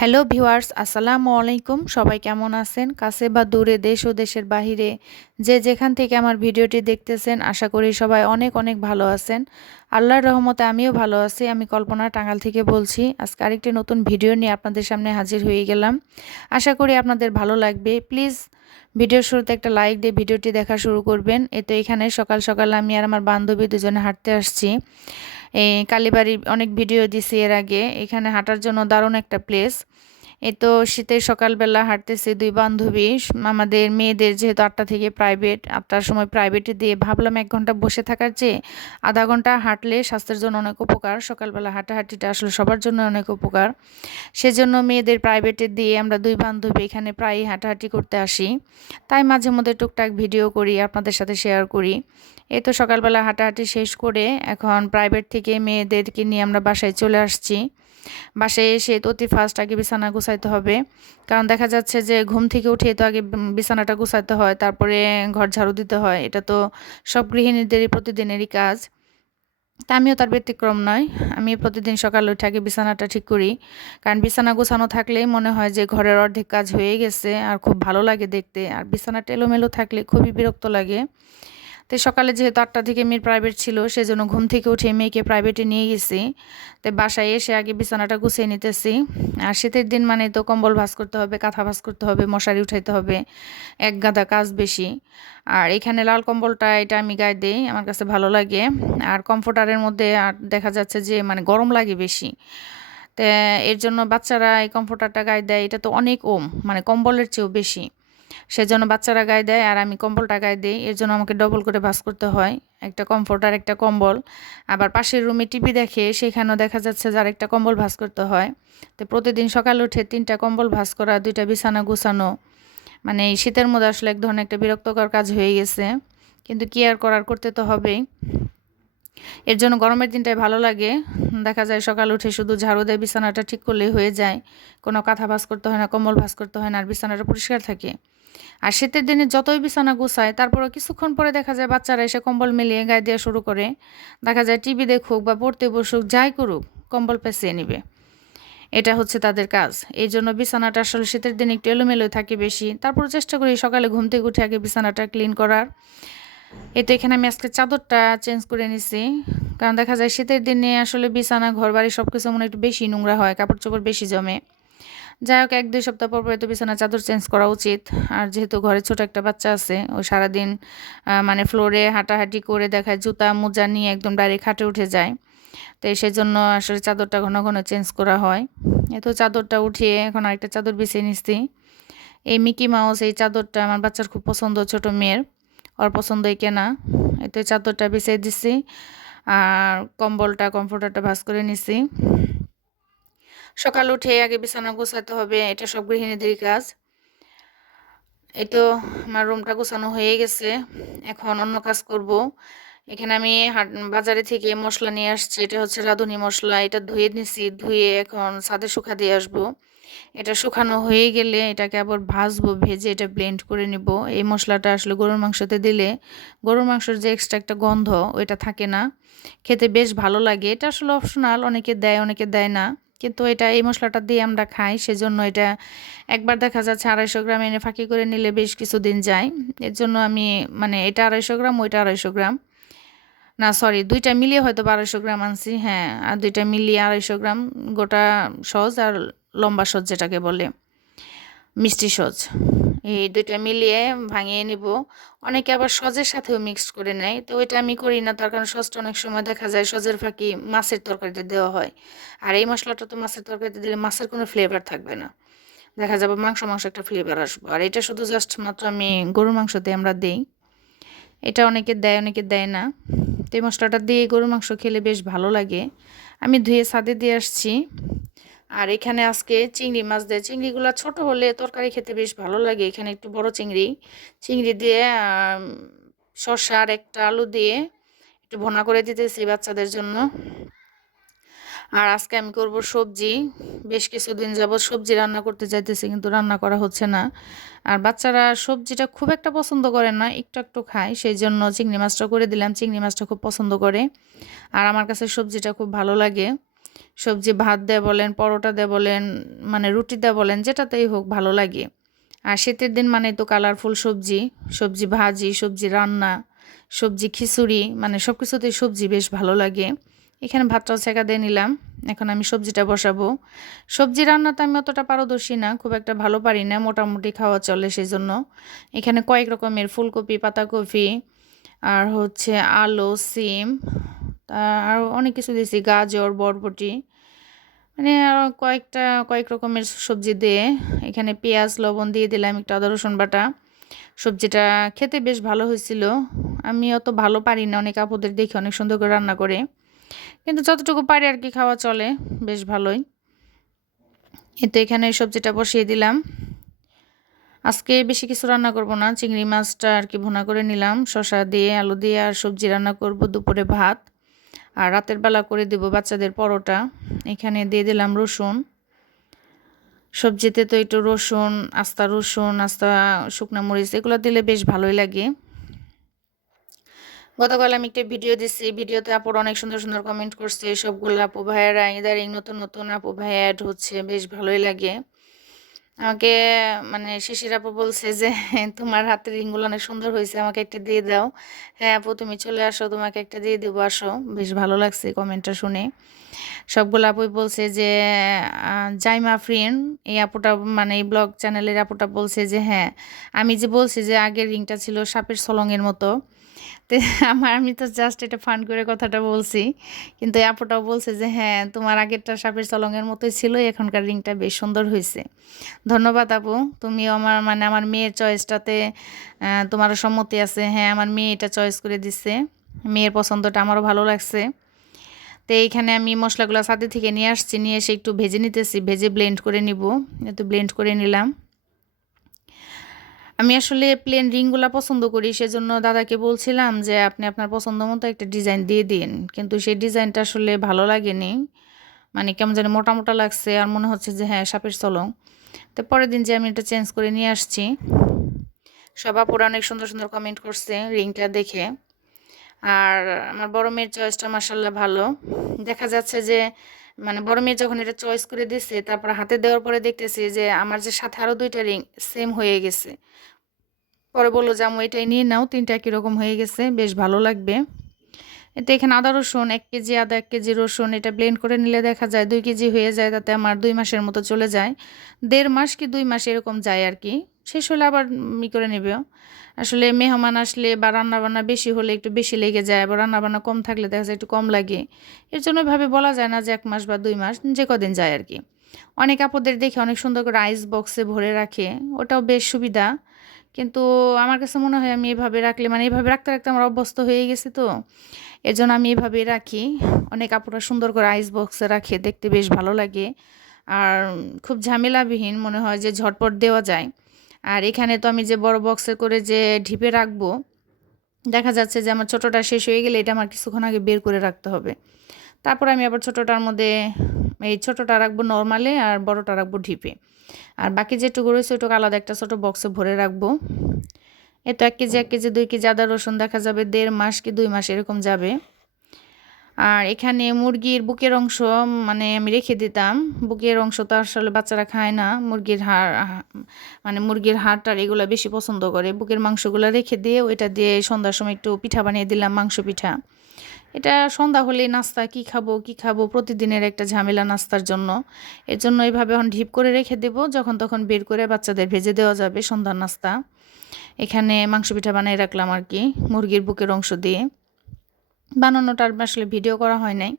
Hello viewers, আসসালামু আলাইকুম। সবাই কেমন আছেন? কাছে বা দূরে, দেশ ও দেশের বাহিরে যে যেখান থেকে আমার ভিডিওটি দেখতেছেন, আশা করি সবাই অনেক অনেক ভালো আছেন। আল্লাহর রহমতে আমিও ভালো আছি। আমি কল্পনা টাঙ্গাল থেকে বলছি, আজকে আরেকটি নতুন ভিডিও নিয়ে আপনাদের সামনে হাজির হয়ে গেলাম। আশা করি আপনাদের ভালো লাগবে। প্লিজ, ভিডিওর শুরুতে একটা লাইক দিয়ে ভিডিওটি দেখা শুরু করবেন। এ তো এখানে সকাল সকাল আমি আর আমার বান্ধবী দুজনে হাঁটতে আসছি। এই কালীবাড়ি অনেক ভিডিও দিছি এর আগে। এখানে হাঁটার জন্য দারুণ একটা প্লেস এই তো শীতের সকালবেলা হাঁটতেছি দুই বান্ধবী। আমাদের মেয়েদের যেহেতু আটটা থেকে প্রাইভেট আটটার সময় প্রাইভেটে দিয়ে ভাবলাম এক ঘণ্টা বসে থাকার চেয়ে আধা ঘণ্টা হাঁটলে স্বাস্থ্যের জন্য অনেক উপকার। সকালবেলা হাঁটাহাঁটিটা আসলে সবার জন্য অনেক উপকার। সেজন্য মেয়েদের প্রাইভেটে দিয়ে আমরা দুই বান্ধবী এখানে প্রায়ই হাঁটাহাঁটি করতে আসি। তাই মাঝে মধ্যে টুকটাক ভিডিও করি, আপনাদের সাথে শেয়ার করি। এই তো সকালবেলা হাঁটাহাঁটি শেষ করে এখন প্রাইভেট থেকে মেয়েদেরকে নিয়ে আমরা বাসায় চলে আসছি। বাসায় এসে তো অতি ফার্স্ট আগে বিছানা গুছাইতে হবে। কারণ দেখা যাচ্ছে যে ঘুম থেকে উঠে তো আগে বিছানাটা গুছাইতে হয়, তারপরে ঘর ঝাড়ু দিতে হয়। এটা তো সব গৃহিণীদেরই প্রতিদিনেরই কাজ। তা আমিও তার ব্যতিক্রম নয়। আমি প্রতিদিন সকালে উঠে আগে বিছানাটা ঠিক করি। কারণ বিছানা গোছানো থাকলেই মনে হয় যে ঘরের অর্ধেক কাজ হয়ে গেছে, আর খুব ভালো লাগে দেখতে। আর বিছানাটা এলোমেলো থাকলে খুবই বিরক্ত লাগে। তো সকালে যেহেতু আটটা থেকে মেয়ের প্রাইভেট ছিল, সেজন্য ঘুম থেকে উঠে মেয়েকে প্রাইভেটে নিয়ে গেছি। তো বাসায় এসে আগে বিছানাটা গুছিয়ে নিতেছি। আর শীতের দিন মানে তো কম্বল ভাস করতে হবে, কাঁথা ভাস করতে হবে, মশারি উঠাইতে হবে, এক গাদা কাজ বেশি। আর এখানে লাল কম্বলটা এটা আমি গায়ে দিই, আমার কাছে ভালো লাগে। আর কমফোর্টারের মধ্যে আর দেখা যাচ্ছে যে মানে গরম লাগে বেশি। তো এর জন্য বাচ্চারা এই কমফোর্টারটা গায়ে দেয়, এটা তো অনেক ওম মানে কম্বলের চেয়েও বেশি। সেজন্য বাচ্চারা গায়ে দেয় আর আমি কম্বলটা গায়ে দিই। এর জন্য আমাকে ডবল করে ভাস করতে হয়। একটা কমফোর্ট আর একটা কম্বল। আবার পাশের রুমে টিভি দেখে, সেখানেও দেখা যাচ্ছে যে একটা কম্বল ভাস করতে হয়। তো প্রতিদিন সকালে উঠে তিনটা কম্বল ভাস করা, দুইটা বিছানা গুছানো। মানে এই শীতের মধ্যে আসলে এক ধরনের একটা বিরক্তকর কাজ হয়ে গেছে। কিন্তু কি আর করার, করতে তো হবেই। এর জন্য গরমের দিনটাই ভালো লাগে। দেখা যায় সকাল উঠে শুধু ঝাড়ু দেয়, বিছানাটা ঠিক করলেই হয়ে যায়। কোনো কাঁথা ভাস করতে হয় না, কম্বল ভাস করতে হয় না, আর বিছানাটা পরিষ্কার থাকে। আর শীতের দিনে যতই বিছানা গুছায় তারপরে কিছুক্ষণ পরে দেখা যায় বাচ্চারা এসে কম্বল মিলিয়ে গায়ে দেওয়া শুরু করে। দেখা যায় টিভি দেখুক বা পড়তে বসুক, যাই করুক, কম্বল পেঁচিয়ে নিবে। এটা হচ্ছে তাদের কাজ। এই জন্য বিছানাটা আসলে শীতের দিনে একটু এলোমেলো থাকে বেশি। তারপর চেষ্টা করি সকালে ঘুম থেকে উঠে আগে বিছানাটা ক্লিন করার। এতে এখানে আমি আজকে চাদরটা চেঞ্জ করে নিছি। কারণ দেখা যায় শীতের দিনে আসলে বিছানা ঘর বাড়ি সব কিছু মনে একটু বেশি নোংরা হয় কাপড় চোপড় বেশি জমে। যাই হোক, এক দুই সপ্তাহ পর পরে তো বিছানা চাদর চেঞ্জ করা উচিত। আর যেহেতু ঘরে ছোট একটা বাচ্চা আছে, ও সারাদিন মানে ফ্লোরে হাঁটাহাঁটি করে দেখায়, জুতা, মোজা নিয়ে একদম ডাইরেক্ট খাটে উঠে যায়। তো সেই জন্য আসলে চাদরটা ঘন ঘন চেঞ্জ করা হয়। এত চাদরটা উঠিয়ে এখন আরেকটা চাদর বিছিয়ে নিচ্ছি। এই মিকি মাউস এই চাদরটা আমার বাচ্চার খুব পছন্দ, ছোট মেয়ের। ওর পছন্দই কেনা। এতে চাদরটা বিছিয়ে দিছি আর কম্বলটা কমফোর্টারটা ভাস করে নিছি সকাল উঠে আগে বিছানা গোছাতে হবে, এটা সব গৃহিণীদেরই কাজ। এই তো আমার রুমটা গোছানো হয়ে গেছে, এখন অন্য কাজ করব। এখানে আমি বাজারে থেকে মশলা নিয়ে আসছি, এটা হচ্ছে রাঁধুনি মশলা, এটা ধুয়ে নিছি, ধুয়ে এখন ছাদে শুকা দিয়ে আসব। এটা শুকানো হয়ে গেলে এটাকে আবার ভাজবো, ভেজে এটা ব্লেন্ড করে নিব। এই মশলাটা আসলে গরুর মাংসতে দিলে গরুর মাংসের যে এক্সট্রা একটা গন্ধ, ওইটা থাকে না। খেতে বেশ ভালো লাগে, এটা আসলে অপশনাল অনেকে দেয় অনেকে দেয় না। কিন্তু এটা এই মশলাটা দিয়ে আমরা খাই, সেজন্য এটা একবার দেখা যাচ্ছে আড়াইশো গ্রাম এনে ফাঁকি করে নিলে বেশ কিছুদিন যায়। এর জন্য আমি মানে এটা আড়াইশো গ্রাম, ওইটা আড়াইশো গ্রাম। না সরি দুইটা মিলিয়ে হয়তো বারোশো গ্রাম আনছি হ্যাঁ আর দুইটা মিলিয়ে আড়াইশো গ্রাম, গোটা সজ আর লম্বা সজ যেটাকে বলে, মিষ্টি সজ এই দুইটা মিলিয়ে ভাঙিয়ে নিব। অনেকে আবার সজের সাথেও মিক্সড করে নেয়। তো ওইটা আমি করি না, তার কারণ সজটা অনেক সময় দেখা যায় সজের ফাঁকি মাছের তরকারিতে দেওয়া হয়। আর এই মশলাটা তো মাছের তরকারিতে দিলে মাছের কোনো ফ্লেভার থাকবে না। দেখা যাবে মাংস মাংস একটা ফ্লেভার আসব। আর এটা শুধু জাস্ট মাত্র আমি গরুর মাংসতে আমরা দিই। এটা অনেকে দেয় অনেকে দেয় না। তো এই মশলাটা দিয়ে গরুর মাংস খেলে বেশ ভালো লাগে। আমি ধুয়ে সাদে দিয়ে আসছি। আর এখানে আজকে চিংড়ি মাছ দেয়, চিংড়িগুলো ছোট হলে তরকারি খেতে বেশ ভালো লাগে। এখানে একটু বড় চিংড়ি। চিংড়ি দিয়ে শসা আর একটা আলু দিয়ে একটু ভোনা করে দিতেছি বাচ্চাদের জন্য। আর আজকে আমি করব সবজি। বেশ কিছুদিন যাবৎ সবজি রান্না করতে চাইতেছি কিন্তু রান্না করা হচ্ছে না। আর বাচ্চারা সবজিটা খুব একটা পছন্দ করে না, একটু একটু খায়। সেই জন্য চিংড়ি মাছটা করে দিলাম। চিংড়ি মাছটা খুব পছন্দ করে। আর আমার কাছে সবজিটা খুব ভালো লাগে। সবজি ভাত দিয়ে বলেন, পরোটা দিয়ে বলেন মানে রুটি দিয়ে বলেন, যেটাতেই হোক ভালো লাগে। আর শীতের দিন মানে তো কালারফুল সবজি সবজি ভাজি, সবজি রান্না, সবজি খিচুড়ি মানে সব কিছুতেই সবজি বেশ ভালো লাগে। এখানে ভাতটাও ছেঁকা দিয়ে নিলাম, এখন আমি সবজিটা বসাবো। সবজি রান্নাতে আমি অতটা পারদর্শী না, খুব একটা ভালো পারি না, মোটামুটি খাওয়া চলে সেই জন্য এখানে কয়েক রকমের ফুলকপি, পাতাকপি, আর হচ্ছে আলু, সিম আর অনেক কিছু দিয়েছি, গাজর, বরবটি মানে আরও কয়েকটা, কয়েক রকমের সবজি দিয়ে এখানে পেঁয়াজ, লবণ দিয়ে দিলাম একটু আদা, রসুন বাটা। সবজিটা খেতে বেশ ভালো হয়েছিল। আমি অত ভালো পারি না, অনেক আপুদের দেখি অনেক সুন্দর করে রান্না করে। কিন্তু যতটুকু পারি আর কি খাওয়া চলে, বেশ ভালোই। এই তো এখানে সবজিটা বসিয়ে দিলাম। আজকে বেশি কিছু রান্না করব না, চিংড়ি মাছটা আর কি ভোনা করে নিলাম। শশা দিয়ে, আলু দিয়ে আর সবজি রান্না করব দুপুরে ভাত। আর রাতের বেলা করে দেব বাচ্চাদের পরোটা। এখানে দিয়ে দিলাম রসুন। সবজিতে তো একটু রসুন, আস্তা রসুন, আস্তা শুকনা মরিচ, এগুলো দিলে বেশ ভালোই লাগে। গতকাল আমি একটা ভিডিও দিচ্ছি ভিডিওতে আপুর অনেক সুন্দর সুন্দর কমেন্ট করছে। সবগুলো আপু ভাইয়েরা ইদারিং নতুন নতুন আপু ভাই অ্যাড হচ্ছে, বেশ ভালোই লাগে। আমাকে মানে শিশির আপু বলছে যে, তোমার হাতের রিংগুলো অনেক সুন্দর হয়েছে, আমাকে একটা দিয়ে দাও। হ্যাঁ আপু, তুমি চলে আসো, তোমাকে একটা দিয়ে দেবো, আসো। বেশ ভালো লাগছে কমেন্টটা শুনে। সবগুলো আপুই বলছে যে জাইমা ফ্রেন্ড, এই আপুটা মানে এই ব্লগ চ্যানেলের আপুটা বলছে যে হ্যাঁ আমি যে বলছি যে, আগের রিংটা ছিল সাপের সলংয়ের মতো। তো আমার, আমি তো জাস্ট এটা ফান করে কথাটা বলছি। কিন্তু আপুটাও বলছে যে হ্যাঁ তোমার আগেরটা সাপের চলঙের মতোই ছিল এখনকার রিংটা বেশ সুন্দর হয়েছে। ধন্যবাদ আপু, তুমিও আমার মানে আমার মেয়ের চয়েসটাতে তোমার সম্মতি আছে। হ্যাঁ আমার মেয়ে এটা চয়েস করে দিচ্ছে। মেয়ের পছন্দটা আমারও ভালো লাগছে। তো এইখানে আমি মশলাগুলো সাথে থেকে নিয়ে আসছি, নিয়ে এসে একটু ভেজে নিতেছি। ভেজে ব্লেন্ড করে নিব। একটু ব্লেন্ড করে নিলাম। আমি আসলে প্লেন রিংগুলো পছন্দ করি, সেজন্য দাদাকে বলছিলাম যে, আপনি আপনার পছন্দ মতো একটা ডিজাইন দিয়ে দিন। কিন্তু সেই ডিজাইনটা আসলে ভালো লাগেনি। মানে কেমন জানি মোটা মোটা লাগছে আর মনে হচ্ছে যে হ্যাঁ সাপের চলং। তো পরের দিন যে আমি এটা চেঞ্জ করে নিয়ে আসছি, সবা পুরো অনেক সুন্দর সুন্দর কমেন্ট করছে রিংটা দেখে। আর আমার বড় মেয়ের চয়েসটা মাসাল্লাহ ভালো। দেখা যাচ্ছে যে মানে বড় মেয়ে যখন এটা চয়েস করে দিচ্ছে তারপর হাতে দেওয়ার পরে দেখতেছি যে আমার যে সাথে আরও দুইটা রিং সেম হয়ে গেছে। পরে বলল যে আমি এটাই নিয়ে নাও, তিনটা একই রকম হয়ে গেছে, বেশ ভালো লাগবে। এতে এখানে আদা, রসুন, এক কেজি আদা, এক কেজি রসুন, এটা ব্লেন্ড করে নিলে দেখা যায় দুই কেজি হয়ে যায়, তাতে আমার দুই মাসের মতো চলে যায়। দেড় মাস কি দুই মাস এরকম যায় আর কি। শেষ হলে আবার ই করে নেবে। আসলে মেহমান আসলে বা রান্নাবান্না বেশি হলে একটু বেশি লেগে যায় বা রান্নাবান্না কম থাকলে দেখা যায় একটু কম লাগে। এর জন্য ভাবে বলা যায় না যে এক মাস বা দুই মাস, যে কদিন যায় আর কি অনেক আপদের দেখে অনেক সুন্দর করে আইস বক্সে ভরে রাখে, ওটাও বেশ সুবিধা। কিন্তু আমার কাছে মনে হয় আমি এভাবে রাখলে মানে এভাবে রাখতে রাখতে আমার অভ্যস্ত হয়ে গেছে তো। এর জন্য আমি এভাবেই রাখি। অনেক কাপড়টা সুন্দর করে আইস বক্সে রাখে, দেখতে বেশ ভালো লাগে। আর খুব ঝামেলাবিহীন মনে হয় যে ঝটপট দেওয়া যায়। আর এখানে তো আমি যে বড় বক্সে করে যে ঢিপে রাখব, দেখা যাচ্ছে যে আমার ছোটোটা শেষ হয়ে গেলে এটা আমার কিছুক্ষণ আগে বের করে রাখতে হবে। তারপর আমি আবার ছোটোটার মধ্যে, এই ছোটোটা রাখব নর্মালে আর বড়টা রাখব ঢিপে। আর বাকি যেটুকু রয়েছে ওটুকু আলাদা একটা ছোটো বক্সে ভরে রাখব। এ তো এক কেজি এক কেজি, দুই কেজি আদা রসুন দেখা যাবে দেড় মাস কি দুই মাস এরকম যাবে। আর এখানে মুরগির বুকের অংশ মানে আমি রেখে দিতাম। বুকের অংশ তো আসলে বাচ্চারা খায় না। মুরগির হাড় মানে মুরগির হাড় টার এগুলো বেশি পছন্দ করে। বুকের মাংসগুলো রেখে দিয়ে ওইটা দিয়ে সন্ধ্যার সময় একটু পিঠা বানিয়ে দিলাম, মাংস পিঠা। এটা সন্ধ্যা হলে নাস্তা, কি খাব কি খাব, প্রতিদিনের একটা ঝামেলা নাস্তার জন্য। এর জন্য এইভাবে এখন ঢিপ করে রেখে দেব। যখন তখন বের করে বাচ্চাদের ভেজে দেওয়া যাবে সন্ধ্যার নাস্তা। এখানে মাংস পিঠা বানিয়ে রাখলাম আর কি, মুরগির বুকের অংশ দিয়ে। বানানোটার আসলে ভিডিও করা হয় নাই।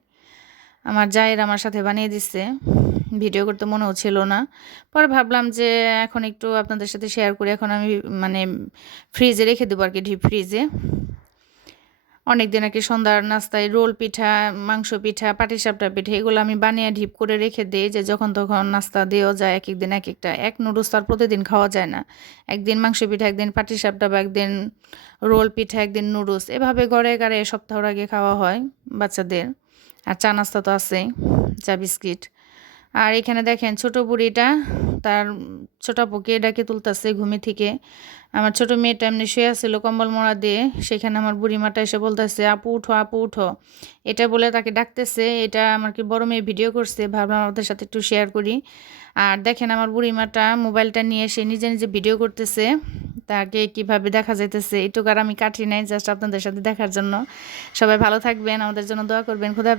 আমার জায়ের আমার সাথে বানিয়ে দিচ্ছে ভিডিও করতে মনেও ছিল না। পরে ভাবলাম যে এখন একটু আপনাদের সাথে শেয়ার করে। এখন আমি মানে ফ্রিজে রেখে দেবো আর কি ডিপ ফ্রিজে অনেক দিন আর কি সন্ধ্যার নাস্তায় রোল পিঠা, মাংস পিঠা, পাটিসাপটা পিঠা, এগুলো আমি বানিয়ে ঢিপ করে রেখে দিই যে যখন তখন নাস্তা দেওয়া যায় এক একদিন এক একটা এক নুডলস আর প্রতিদিন খাওয়া যায় না। একদিন মাংস পিঠা, একদিন পাটিসাপটা বা একদিন রোল পিঠা, একদিন নুডলস, এভাবে গড়ে গাড়ে সপ্তাহর আগে খাওয়া হয় বাচ্চাদের। আর চা নাস্তা তো আছেই, চা বিস্কিট। আর এখানে দেখেন ছোট বুড়িটা তার ছোট আপুকে ডাকে তুলতেছে ঘুমি থেকে। আমার ছোট মেয়েটা এমনি শুয়ে আসছিল কম্বল মোড়া দিয়ে, সেখানে আমার বুড়িমাটা এসে বলতেছে, আপু, উঠো আপু, উঠো। এটা বলে তাকে ডাকতেছে, এটা আমার কি বড় মেয়ে ভিডিও করছে, ভাবলাম আমাদের সাথে একটু শেয়ার করি। আর দেখেন আমার বুড়িমাটা মোবাইলটা নিয়ে সে নিজে নিজে ভিডিও করতেছে, তাকে কীভাবে দেখা যাইতেছে, এটুকু আর আমি কাটি নাই জাস্ট আপনাদের সাথে দেখার জন্য। সবাই ভালো থাকবেন, আমাদের জন্য দোয়া করবেন খুদা